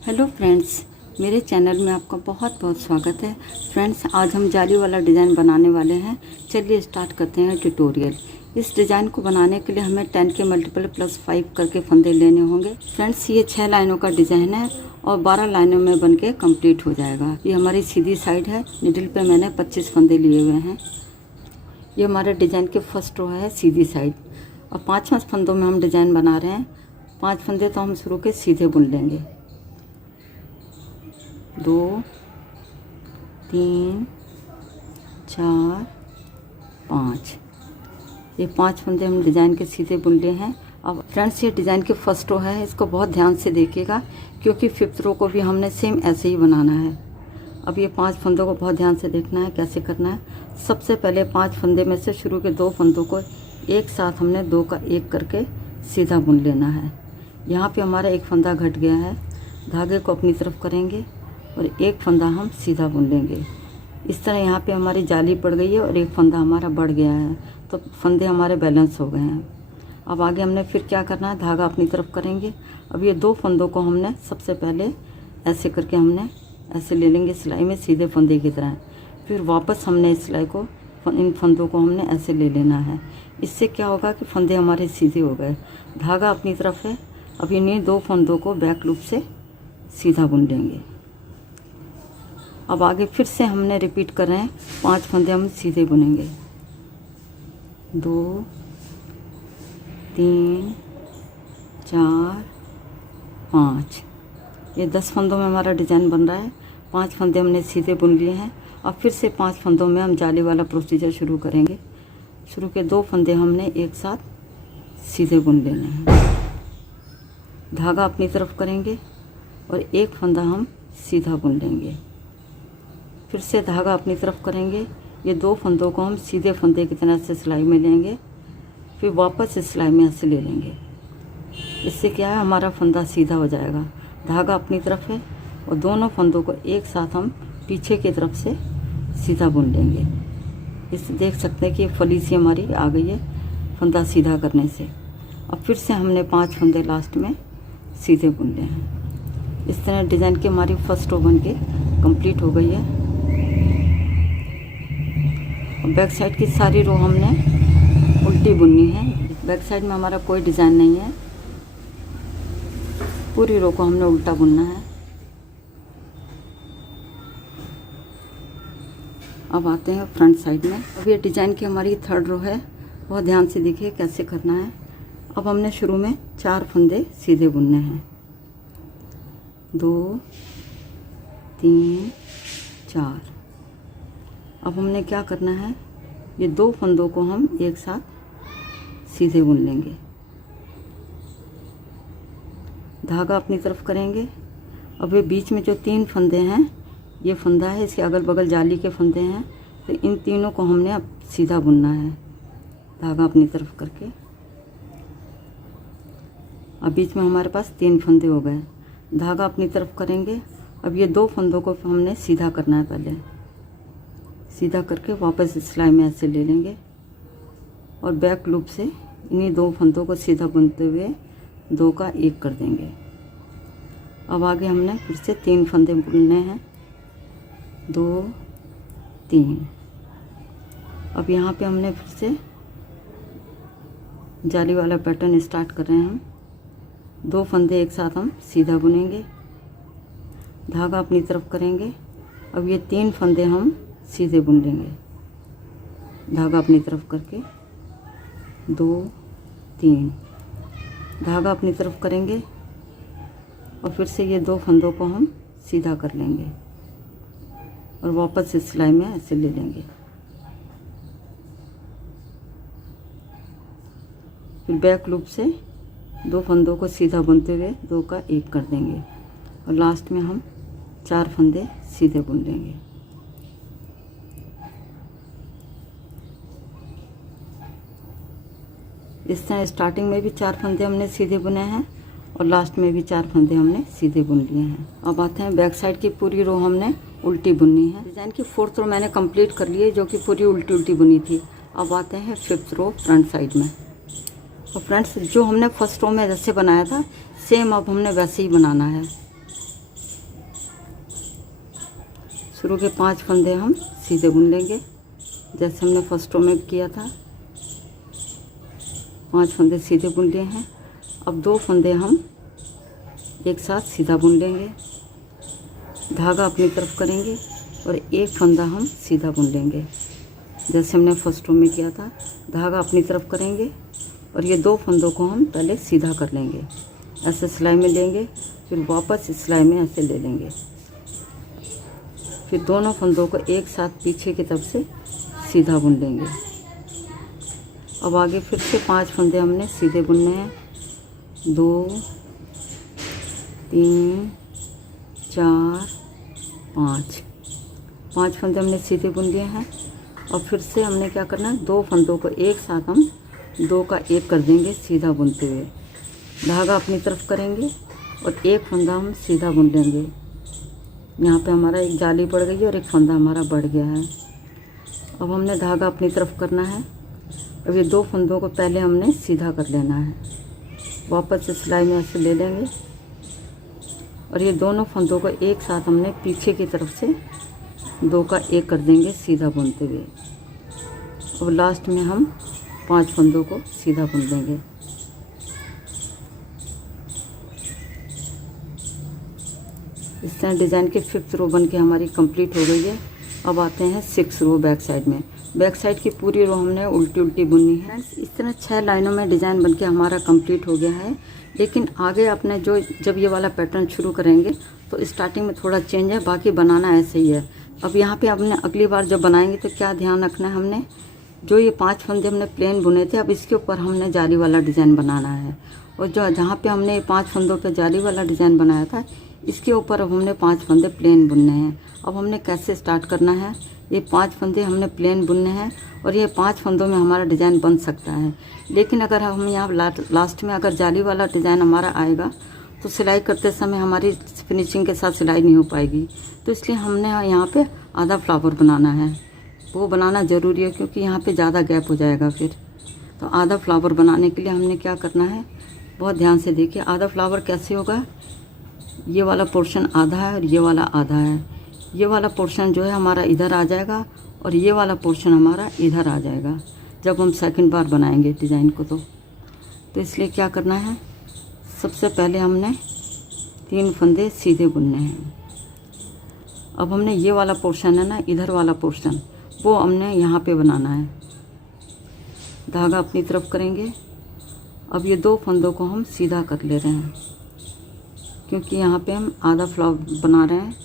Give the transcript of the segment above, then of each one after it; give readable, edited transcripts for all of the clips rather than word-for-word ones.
Hello friends, मेरे channel में आपका बहुत बहुत स्वागत है। फ्रेंड्स, आज हम जाली वाला डिज़ाइन बनाने वाले हैं। चलिए स्टार्ट करते हैं ट्यूटोरियल। इस डिज़ाइन को बनाने के लिए हमें 10 के मल्टीपल +5 करके फंदे लेने होंगे। फ्रेंड्स, ये 6 लाइनों का डिज़ाइन है और 12 लाइनों में बन के कम्प्लीट हो जाएगा। ये हमारी सीधी साइड है। निडल पे मैंने 25 फंदे लिए हुए हैं। ये हमारे डिज़ाइन के फर्स्ट रो है सीधी साइड। और 5 फंदों में हम डिज़ाइन बना रहे हैं। 5 फंदे तो हम शुरू के सीधे बुन लेंगे। 2 3 4 5। ये 5 फंदे हम डिज़ाइन के सीधे बुन लिए हैं। अब फ्रेंड्स, ये डिज़ाइन के फर्स्ट रो है, इसको बहुत ध्यान से देखिएगा क्योंकि 5th रो को भी हमने सेम ऐसे ही बनाना है। अब ये 5 फंदों को बहुत ध्यान से देखना है कैसे करना है। सबसे पहले 5 फंदे में से शुरू के 2 फंदों को एक साथ हमने 2 का 1 करके सीधा बुन लेना है। यहाँ पे हमारा एक फंदा घट गया है। धागे को अपनी तरफ करेंगे और एक फंदा हम सीधा बुन लेंगे। इस तरह यहाँ पे हमारी जाली पड़ गई है और एक फंदा हमारा बढ़ गया है, तो फंदे हमारे बैलेंस हो गए हैं। अब आगे हमने फिर क्या करना है, धागा अपनी तरफ करेंगे। अब ये 2 फंदों को हमने सबसे पहले ऐसे करके हमने ऐसे ले लेंगे सिलाई में सीधे फंदे की तरह। फिर वापस हमने इस सिलाई को इन फंदों को हमने ऐसे ले लेना है। इससे क्या होगा कि फंदे हमारे सीधे हो गए। धागा अपनी तरफ है। अब इन्हीं 2 फंदों को बैक लूप से सीधा बुन लेंगे। अब आगे फिर से हमने रिपीट कर रहे हैं। 5 फंदे हम सीधे बुनेंगे। 2 3 4 5। ये 10 फंदों में हमारा डिज़ाइन बन रहा है। 5 फंदे हमने सीधे बुन लिए हैं। अब फिर से 5 फंदों में हम जाली वाला प्रोसीजर शुरू करेंगे। शुरू के 2 फंदे हमने एक साथ सीधे बुन लेने हैं। धागा अपनी तरफ करेंगे और एक फंदा हम सीधा बुन लेंगे। फिर से धागा अपनी तरफ करेंगे। ये 2 फंदों को हम सीधे फंदे की तरह से सिलाई में लेंगे। फिर वापस इस सिलाई में ऐसे ले लेंगे। इससे क्या है, हमारा फंदा सीधा हो जाएगा। धागा अपनी तरफ है और दोनों फंदों को एक साथ हम पीछे की तरफ से सीधा बुन लेंगे। इससे देख सकते हैं कि फली सी हमारी आ गई है फंदा सीधा करने से। अब फिर से हमने 5 फंदे लास्ट में सीधे बुन लिए हैं। इस तरह डिज़ाइन की हमारी फर्स्ट रो बन के कम्प्लीट हो गई है। बैक साइड की सारी रो हमने उल्टी बुननी है। बैक साइड में हमारा कोई डिज़ाइन नहीं है। पूरी रो को हमने उल्टा बुनना है। अब आते हैं फ्रंट साइड में। अब ये डिज़ाइन की हमारी 3rd रो है। बहुत ध्यान से देखिए कैसे करना है। अब हमने शुरू में 4 फंदे सीधे बुनने हैं। 2 3 4। अब हमने क्या करना है, ये 2 फंदों को हम एक साथ सीधे बुन लेंगे। धागा अपनी तरफ करेंगे। अब ये बीच में जो 3 फंदे हैं, ये फंदा है, इसके अगल बगल जाली के फंदे हैं, तो इन तीनों को हमने अब सीधा बुनना है धागा अपनी तरफ करके। अब बीच में हमारे पास 3 फंदे हो गए। धागा अपनी तरफ करेंगे। अब ये 2 फंदों को हमें सीधा करना है। पहले सीधा करके वापस सिलाई में ऐसे ले लेंगे और बैक लूप से इन्हीं 2 फंदों को सीधा बुनते हुए 2 का 1 कर देंगे। अब आगे हमने फिर से 3 फंदे बुनने हैं। 2 3। अब यहाँ पे हमने फिर से जाली वाला पैटर्न स्टार्ट कर रहे हैं। हम 2 फंदे एक साथ हम सीधा बुनेंगे। धागा अपनी तरफ करेंगे। अब ये 3 फंदे हम सीधे बुन लेंगे। धागा अपनी तरफ करके 2 3। धागा अपनी तरफ करेंगे और फिर से ये 2 फंदों को हम सीधा कर लेंगे और वापस इस सिलाई में ऐसे ले लेंगे। फिर बैक लूप से 2 फंदों को सीधा बुनते हुए 2 का 1 कर देंगे और लास्ट में हम 4 फंदे सीधे बुन लेंगे। इस तरह स्टार्टिंग में भी 4 फंदे हमने सीधे बुने हैं और लास्ट में भी 4 फंदे हमने सीधे बुन लिए हैं। अब आते हैं बैक साइड की पूरी रो हमने उल्टी बुननी है। डिज़ाइन की 4th रो मैंने कंप्लीट कर ली है, जो कि पूरी उल्टी उल्टी बुनी थी। अब आते हैं 5th रो फ्रंट साइड में। और फ्रेंड्स, जो हमने फर्स्ट रो में जैसे बनाया था सेम अब हमने वैसे ही बनाना है। शुरू के 5 फंदे हम सीधे बुन लेंगे, जैसे हमने फर्स्ट रो में किया था। 5 फंदे सीधे बुन लिए हैं। अब 2 फंदे हम एक साथ सीधा बुन लेंगे, धागा अपनी तरफ करेंगे और एक फंदा हम सीधा बुन लेंगे, जैसे हमने फर्स्ट रो में किया था। धागा अपनी तरफ करेंगे और ये 2 फंदों को हम पहले सीधा कर लेंगे, ऐसे सिलाई में लेंगे, फिर वापस इस सिलाई में ऐसे ले लेंगे, फिर दोनों फंदों को एक साथ पीछे की तरफ से सीधा बुन लेंगे। अब आगे फिर से 5 फंदे हमने सीधे बुनने हैं। 2 3 4 5 फंदे हमने सीधे बुन लिए हैं। और फिर से हमने क्या करना है, 2 फंदों को एक साथ हम 2 का 1 कर देंगे सीधा बुनते हुए। धागा अपनी तरफ करेंगे और एक फंदा हम सीधा बुन लेंगे। यहाँ पे हमारा एक जाली पड़ गई है और एक फंदा हमारा बढ़ गया है। अब हमने धागा अपनी तरफ करना है। अब ये 2 फंदों को पहले हमने सीधा कर लेना है, वापस से सिलाई में ऐसे ले लेंगे और ये दोनों फंदों को एक साथ हमने पीछे की तरफ से 2 का 1 कर देंगे सीधा बुनते हुए। अब लास्ट में हम 5 फंदों को सीधा बुन देंगे। इस तरह डिज़ाइन की 5th रो बन के हमारी कंप्लीट हो गई है। अब आते हैं 6th रो बैक साइड में। बैक साइड की पूरी रो हमने उल्टी उल्टी बुननी है। इस तरह 6 लाइनों में डिज़ाइन बनके हमारा कंप्लीट हो गया है। लेकिन आगे आपने जब ये वाला पैटर्न शुरू करेंगे तो स्टार्टिंग में थोड़ा चेंज है, बाकी बनाना ऐसे ही है। अब यहाँ पे आपने अगली बार जब बनाएंगे तो क्या ध्यान रखना है, हमने जो ये 5 फंदे हमने प्लेन बुने थे, अब इसके ऊपर हमने जाली वाला डिज़ाइन बनाना है। और जहाँ पे हमने 5 फंदों पे जाली वाला डिज़ाइन बनाया था, इसके ऊपर अब हमने 5 फंदे प्लेन बुनने हैं। अब हमने कैसे स्टार्ट करना है, ये 5 फंदे हमने प्लेन बुनने हैं और ये 5 फंदों में हमारा डिज़ाइन बन सकता है। लेकिन अगर हम यहाँ लास्ट में अगर जाली वाला डिज़ाइन हमारा आएगा तो सिलाई करते समय हमारी फिनिशिंग के साथ सिलाई नहीं हो पाएगी। तो इसलिए हमने यहाँ पे आधा फ्लावर बनाना है, वो बनाना ज़रूरी है क्योंकि यहाँ पे ज़्यादा गैप हो जाएगा फिर। तो आधा फ्लावर बनाने के लिए हमने क्या करना है, बहुत ध्यान से देखिए। आधा फ्लावर कैसे होगा, ये वाला पोर्शन आधा है और ये वाला आधा है। ये वाला पोर्शन जो है हमारा इधर आ जाएगा और ये वाला पोर्शन हमारा इधर आ जाएगा जब हम सेकंड बार बनाएंगे डिज़ाइन को। तो इसलिए क्या करना है, सबसे पहले हमने 3 फंदे सीधे बुनने हैं। अब हमने ये वाला पोर्शन है ना, इधर वाला पोर्शन, वो हमने यहाँ पे बनाना है। धागा अपनी तरफ करेंगे। अब ये 2 फंदों को हम सीधा कर ले रहे हैं क्योंकि यहाँ पे हम आधा फ्लावर बना रहे हैं।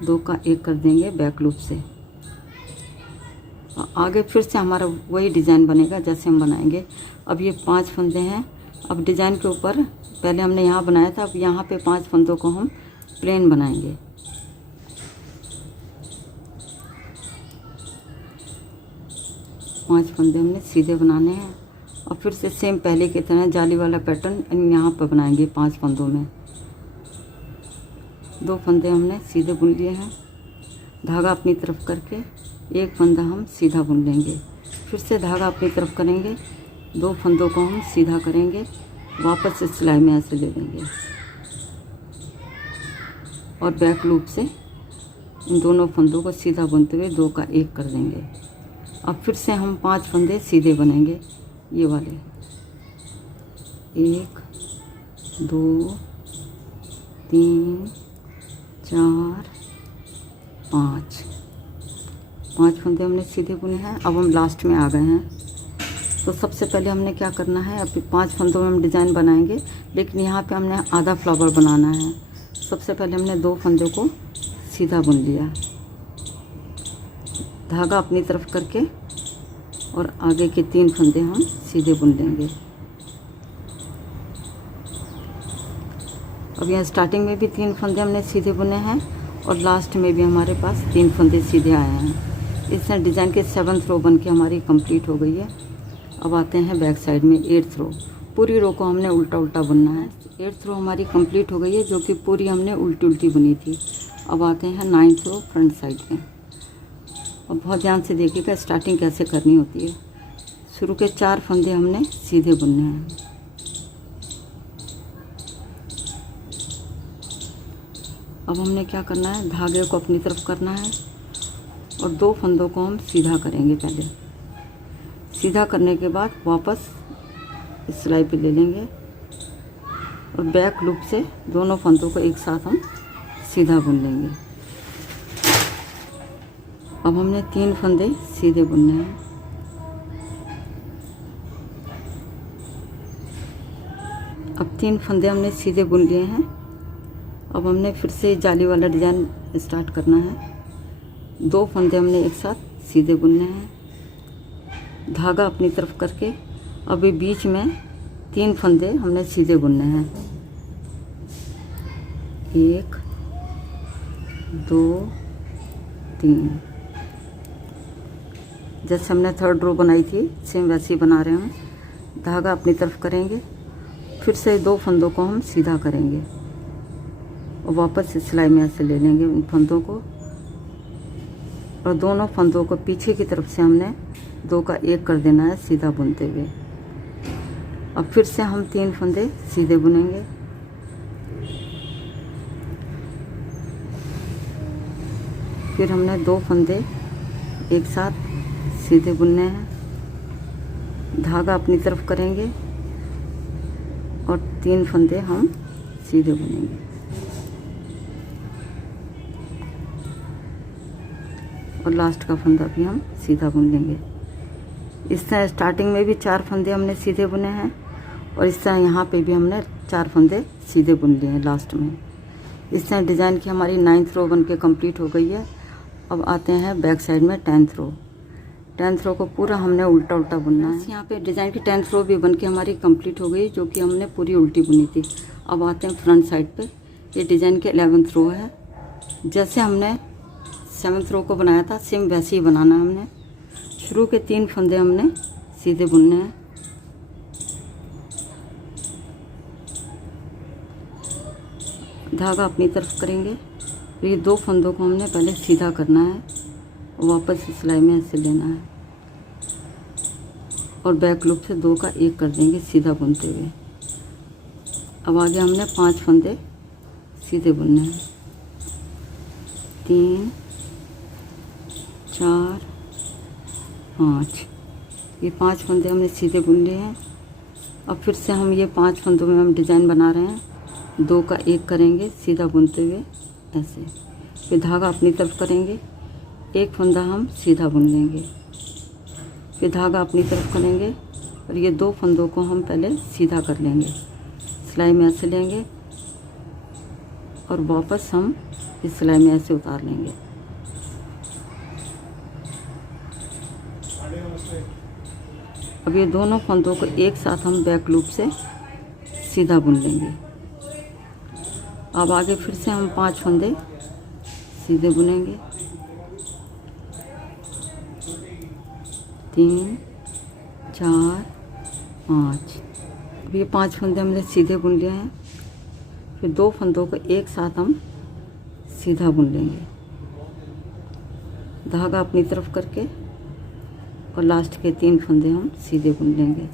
2 का 1 कर देंगे बैक लूप से। आगे फिर से हमारा वही डिज़ाइन बनेगा जैसे हम बनाएंगे। अब ये 5 फंदे हैं। अब डिज़ाइन के ऊपर पहले हमने यहाँ बनाया था, अब यहाँ पे 5 फंदों को हम प्लेन बनाएंगे। पाँच फंदे हमने सीधे बनाने हैं और फिर से सेम पहले की तरह जाली वाला पैटर्न यहाँ पर बनाएंगे। 5 फंदों में 2 फंदे हमने सीधे बुन लिए हैं। धागा अपनी तरफ करके एक फंदा हम सीधा बुन लेंगे, फिर से धागा अपनी तरफ करेंगे, 2 फंदों को हम सीधा करेंगे, वापस से सिलाई में ऐसे ले लेंगे और बैक लूप से इन दोनों फंदों को सीधा बुनते हुए 2 का 1 कर देंगे। अब फिर से हम 5 फंदे सीधे बनेंगे, ये वाले 1 2 3 4 5 फंदे हमने सीधे बुने हैं। अब हम लास्ट में आ गए हैं। तो सबसे पहले हमने क्या करना है, अभी 5 फंदों में हम डिज़ाइन बनाएंगे, लेकिन यहाँ पे हमने आधा फ्लावर बनाना है। सबसे पहले हमने 2 फंदों को सीधा बुन लिया, धागा अपनी तरफ करके, और आगे के 3 फंदे हम सीधे बुन लेंगे। अब यहाँ स्टार्टिंग में भी 3 फंदे हमने सीधे बुने हैं और लास्ट में भी हमारे पास 3 फंदे सीधे आए हैं। इससे डिज़ाइन के 7th रो बन के हमारी कंप्लीट हो गई है। अब आते हैं बैक साइड में 8th रो। पूरी रो को हमने उल्टा उल्टा बुनना है। 8th रो हमारी कंप्लीट हो गई है, जो कि पूरी हमने उल्टी उल्टी बुनी थी। अब आते हैं 9th रो फ्रंट साइड में। और बहुत ध्यान से देखिएगा स्टार्टिंग कैसे करनी होती है। शुरू के 4 फंदे हमने सीधे बुनने हैं। अब हमने क्या करना है, धागे को अपनी तरफ करना है और 2 फंदों को हम सीधा करेंगे। पहले सीधा करने के बाद वापस इस सिलाई पे ले लेंगे और बैक लूप से दोनों फंदों को एक साथ हम सीधा बुन लेंगे। अब हमने 3 फंदे सीधे बुनने हैं। अब 3 फंदे हमने सीधे बुन लिए हैं। अब हमने फिर से जाली वाला डिज़ाइन स्टार्ट करना है। 2 फंदे हमने एक साथ सीधे बुनने हैं, धागा अपनी तरफ करके। अभी बीच में 3 फंदे हमने सीधे बुनने हैं। 1 2 3। जैसे हमने 3rd रो बनाई थी सेम वैसे ही बना रहे हैं। धागा अपनी तरफ करेंगे, फिर से 2 फंदों को हम सीधा करेंगे और वापस से सिलाई में ऐसे ले लेंगे उन फंदों को और दोनों फंदों को पीछे की तरफ से हमने 2 का 1 कर देना है सीधा बुनते हुए। अब फिर से हम 3 फंदे सीधे बुनेंगे। फिर हमने 2 फंदे एक साथ सीधे बुनने हैं, धागा अपनी तरफ करेंगे और 3 फंदे हम सीधे बुनेंगे। और लास्ट का फंदा भी हम सीधा बुन लेंगे। इस तरह स्टार्टिंग में भी 4 फंदे हमने सीधे बुने हैं और इस तरह यहाँ पे भी हमने 4 फंदे सीधे बुन लिए हैं लास्ट में। इस तरह डिज़ाइन की हमारी 9th रो बन के कम्प्लीट हो गई है। अब आते हैं बैक साइड में 10th रो। 10th रो को पूरा हमने उल्टा उल्टा बुनना है। यहाँ पे डिज़ाइन की 10th रो भी बन के हमारी कंप्लीट हो गई, जो कि हमने पूरी उल्टी बुनी थी। अब आते हैं फ्रंट साइड पे। ये डिज़ाइन के 11th रो है। जैसे हमने 7th रो को बनाया था सेम वैसे ही बनाना है हमने। शुरू के 3 फंदे हमने सीधे बुनने हैं, धागा अपनी तरफ करेंगे। तो ये 2 फंदों को हमने पहले सीधा करना है और वापस सिलाई में ऐसे लेना है और बैक लूप से 2 का 1 कर देंगे सीधा बुनते हुए। अब आगे हमने 5 फंदे सीधे बुनने हैं। 3 4 5। ये 5 फंदे हमने सीधे बुन लिए हैं। अब फिर से हम ये 5 फंदों में हम डिज़ाइन बना रहे हैं। 2 का 1 करेंगे सीधा बुनते हुए ऐसे। फिर धागा अपनी तरफ करेंगे, 1 फंदा हम सीधा बुन लेंगे, फिर धागा अपनी तरफ करेंगे और ये 2 फंदों को हम पहले सीधा कर लेंगे, सिलाई में ऐसे लेंगे और वापस हम इस सिलाई में ऐसे उतार लेंगे। अब ये दोनों फंदों को एक साथ हम बैक लूप से सीधा बुन लेंगे। अब आगे फिर से हम 5 फंदे सीधे बुनेंगे। 3 4 5। अब ये 5 फंदे हमने सीधे बुन लिए हैं। फिर 2 फंदों को एक साथ हम सीधा बुन लेंगे, धागा अपनी तरफ करके और लास्ट के 3 फंदे हम सीधे बुन लेंगे।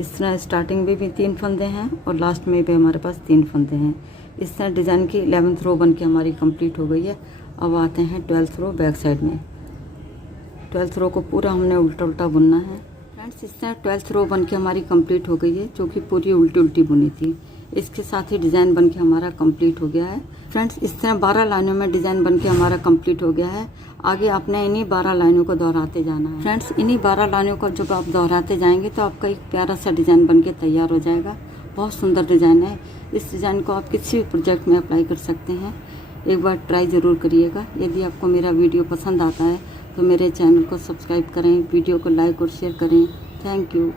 इस तरह स्टार्टिंग में भी 3 फंदे हैं और लास्ट में भी हमारे पास 3 फंदे हैं। इस तरह डिज़ाइन की 11th रो बन के हमारी कंप्लीट हो गई है। अब आते हैं 12th रो बैक साइड में। 12th रो को पूरा हमने उल्टा उल्टा बुनना है। फ्रेंड्स, इस तरह 12th रो बन के हमारी कंप्लीट हो गई है, जो कि पूरी उल्टी उल्टी बुनी थी। इसके साथ ही डिज़ाइन बन के हमारा कंप्लीट हो गया है। फ्रेंड्स, इस तरह 12 लाइनों में डिज़ाइन बन के हमारा कंप्लीट हो गया है। आगे आपने इन्हीं 12 लाइनों को दोहराते जाना है। फ्रेंड्स, इन्हीं 12 लाइनों को जब आप दोहराते जाएंगे तो आपका एक प्यारा सा डिज़ाइन बन के तैयार हो जाएगा। बहुत सुंदर डिज़ाइन है। इस डिज़ाइन को आप किसी भी प्रोजेक्ट में अप्लाई कर सकते हैं। एक बार ट्राई ज़रूर करिएगा। यदि आपको मेरा वीडियो पसंद आता है तो मेरे चैनल को सब्सक्राइब करें, वीडियो को लाइक और शेयर करें। Thank you.